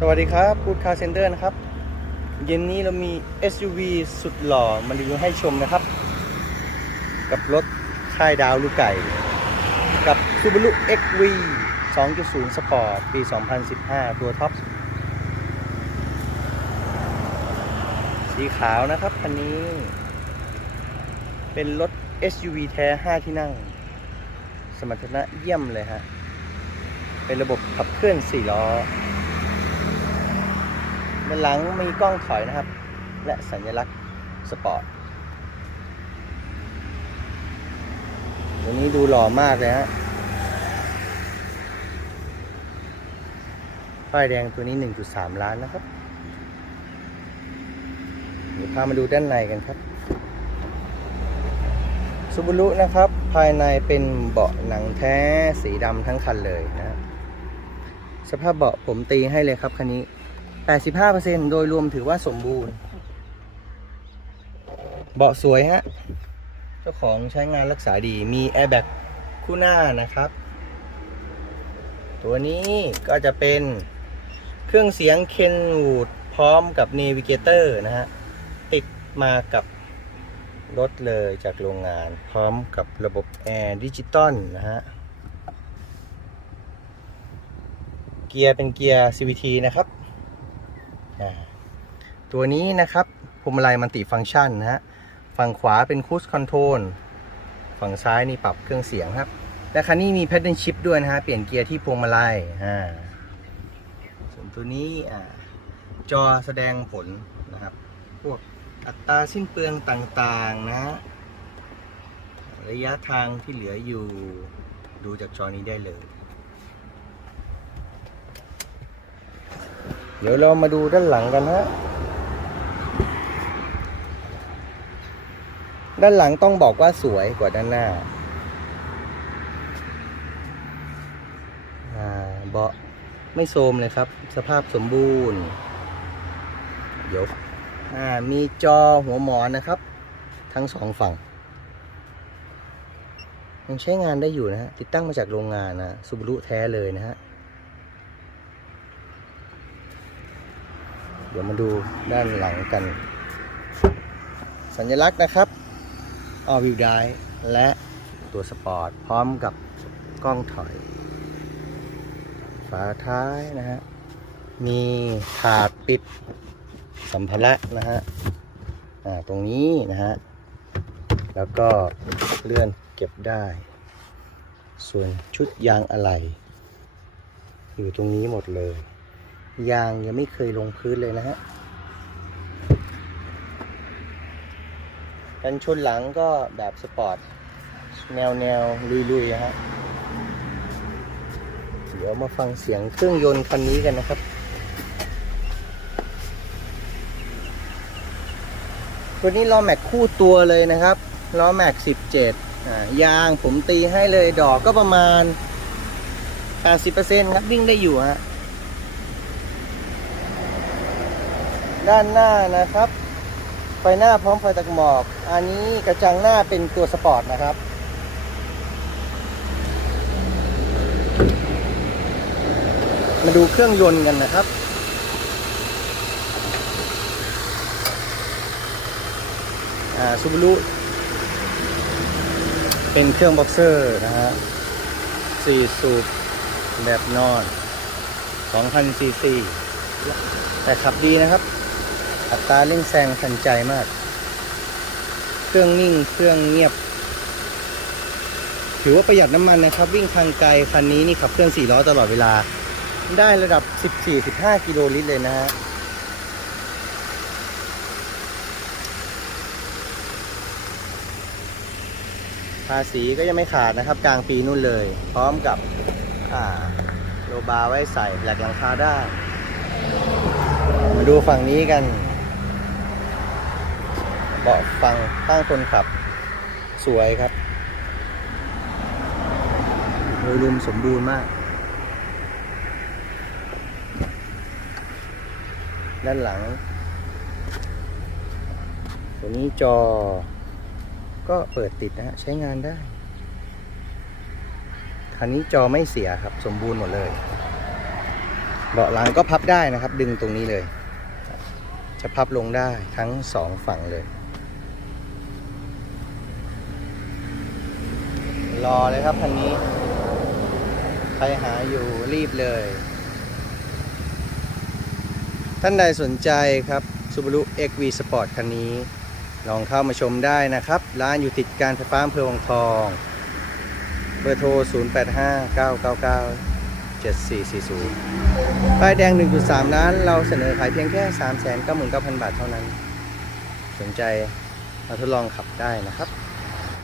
สวัสดีครับพูดคาร์เซ็นเตอร์นะครับ เย็นนี้เรามี SUV สุดหล่อมารีวิวให้ชมนะครับ กับรถค่ายดาวลูกไก่ กับ Subaru XV 2.0 Sport ปี 2015 ตัวท็อป สีขาวนะครับคันนี้ เป็นรถ SUV แท้ 5 ที่นั่ง สมรรถนะเยี่ยมเลยฮะ เป็นระบบขับเคลื่อน 4 ล้อ ด้านหลังมีกล้องถอยนะครับ และสัญลักษณ์สปอร์ตตัวนี้ดูหล่อมากเลยฮะป้ายแดงตัวนี้ 1.3 ล้านนะครับ เดี๋ยวพามาดูด้านในกันครับซูบูรุนะครับ ภายในเป็นเบาะหนังแท้สีดำทั้งคันเลยนะ สภาพเบาะผมตีให้เลยครับคันนี้ 85%โดยรวมถือว่าสมบูรณ์ เบาะสวยฮะ เจ้าของใช้งานรักษาดี มีแอร์แบ็กคู่หน้านะครับ ตัวนี้ก็จะเป็นเครื่องเสียงเคนวูดพร้อมกับเนวิเกเตอร์นะฮะ ติดมากับรถเลยจากโรงงาน พร้อมกับระบบแอร์ดิจิตอลนะฮะ เกียร์เป็นเกียร์ CVT นะครับ ตัวนี้นะครับพวงมาลัยมันติฟังก์ชันนะฮะฝั่งขวาเป็นคูสคอนโทรลฝั่งซ้ายนี่ปรับเครื่องเสียงครับ และคันนี้มีแพดเดิลชิพด้วยนะฮะ เปลี่ยนเกียร์ที่พวงมาลัยอ่าส่วนตัวนี้อ่าจอแสดงผลนะครับ พวกอัตราสิ้นเปลืองต่างๆนะฮะระยะทางที่เหลืออยู่ดูจากจอนี้ได้เลย ดี๋ยวเรามาดูด้านหลังกันฮะ ด้านหลังต้องบอกว่าสวยกว่าด้านหน้าอ่าเบาะไม่โทรมเลยครับ สภาพสมบูรณ์ยกอ่ามีจอหัวหมอนนะครับ ทั้งสองฝั่งยังใช้งานได้อยู่นะฮะ ติดตั้งมาจากโรงงานนะซูบรุแท้เลยนะฮะ ดี๋ยวมาดูด้านหลังกัน สัญลักษณ์นะครับออวิวไดและตัวสปอร์ต พร้อมกับกล้องถอย ฝาท้ายนะฮะ มีถาดปิดสัมภาระนะฮะอ่าตรงนี้นะฮะ แล้วก็เลื่อนเก็บได้ ส่วนชุดยางอะไหล่อยู่ตรงนี้หมดเลย ยางยังไม่เคยลงพื้นเลยนะฮะกันชนหลังก็แบบสปอร์ต แนวแนวลุยๆนะฮะเดี๋ยวมาฟังเสียงเครื่องยนต์คันนี้กันนะครับ ตัวนี้ล้อแม็กคู่ตัวเลยนะครับล้อแม็ก17อ่ายางผมตีให้เลยดอกก็ประมาณ 80%ครับวิ่งได้อยู่ฮะ ด้านหน้านะครับ ไฟหน้าพร้อมไฟตักหมอก อันนี้กระจังหน้าเป็นตัวสปอร์ตนะครับ มาดูเครื่องยนต์กันนะครับ อ่าซูบารุเป็นเครื่องบ็อกเซอร์นะฮะสี่สูบแบบนอน 2,000ซีซีแต่ขับดีนะครับ อัตราเร่งแซงทันใจมาก เครื่องนิ่งเครื่องเงียบ ถือว่าประหยัดน้ำมันนะครับ วิ่งทางไกลคันนี้นี่ขับเคลื่อน4ล้อตลอดเวลา ได้ระดับ 14-15 กิโลลิตรเลยนะฮะภาษีก็ยังไม่ขาดนะครับกลางปีนู่นเลย พร้อมกับโลบาร์ไว้ใส่แหลกหลังคาได้ มาดูฝั่งนี้กัน เบาะฝั่งข้างคนขับ สวยครับโดยรวมสมบูรณ์มาก ด้านหลัง ตัวนี้จอ ก็เปิดติดนะฮะ ใช้งานได้ คันนี้จอไม่เสียครับ สมบูรณ์หมดเลย เบาะหลังก็พับได้นะครับ ดึงตรงนี้เลยจะพับลงได้ทั้งสองฝั่งเลย รอเลยครับคันนี้ ใครหาอยู่รีบเลย ท่านใดสนใจครับ Subaru XV Sport คันนี้ ลองเข้ามาชมได้นะครับ ร้านอยู่ติดการไฟฟ้าอำเภอวังทอง เบอร์โทร 0859997440 ป้ายแดง 1.3 ล้าน เราเสนอขายเพียงแค่ 399,000 บาทเท่านั้น สนใจมาทดลองขับได้นะครับ